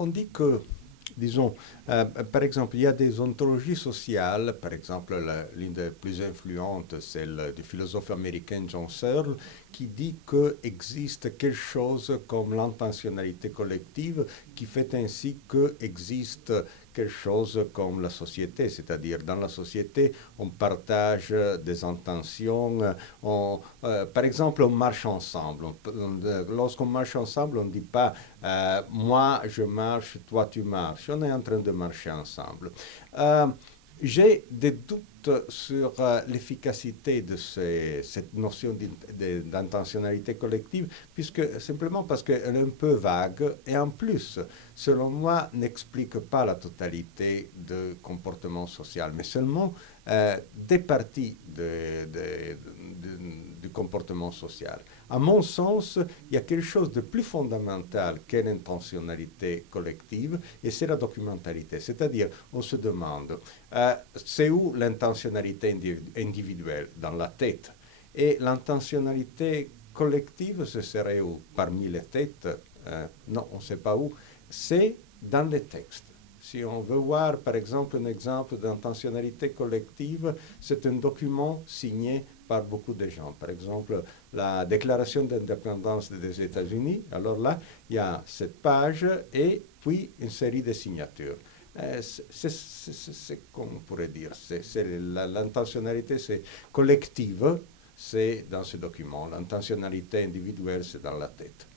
on dit que, disons, par exemple, il y a des ontologies sociales, par exemple, l'une des plus influentes, celle du philosophe américain John Searle, qui dit qu'existe quelque chose comme l'intentionnalité collective, qui fait ainsi qu'existe quelque chose comme la société, c'est-à-dire dans la société, on partage des intentions, par exemple, on marche ensemble. Lorsqu'on marche ensemble, on ne dit pas moi je marche, toi tu marches. On est en train de marcher ensemble. Euh, j'ai des doutes sur l'efficacité de cette notion d'intentionnalité collective, puisque simplement parce qu'elle est un peu vague et en plus, selon moi, n'explique pas la totalité du comportement social, mais seulement des parties du comportement social. À mon sens, il y a quelque chose de plus fondamental qu'est l'intentionnalité collective, et c'est la documentalité. C'est-à-dire, on se demande, c'est où l'intentionnalité individuelle? Dans la tête. Et l'intentionnalité collective, ce serait où? Parmi les têtes? Non, on ne sait pas où. C'est dans les textes. Si on veut voir, par exemple, un exemple d'intentionnalité collective, c'est un document signé par beaucoup de gens. Par exemple, la déclaration d'indépendance des États-Unis. Alors là, il y a cette page et puis une série de signatures. C'est comme on pourrait dire, l'intentionnalité, c'est collective, c'est dans ce document. L'intentionnalité individuelle, c'est dans la tête.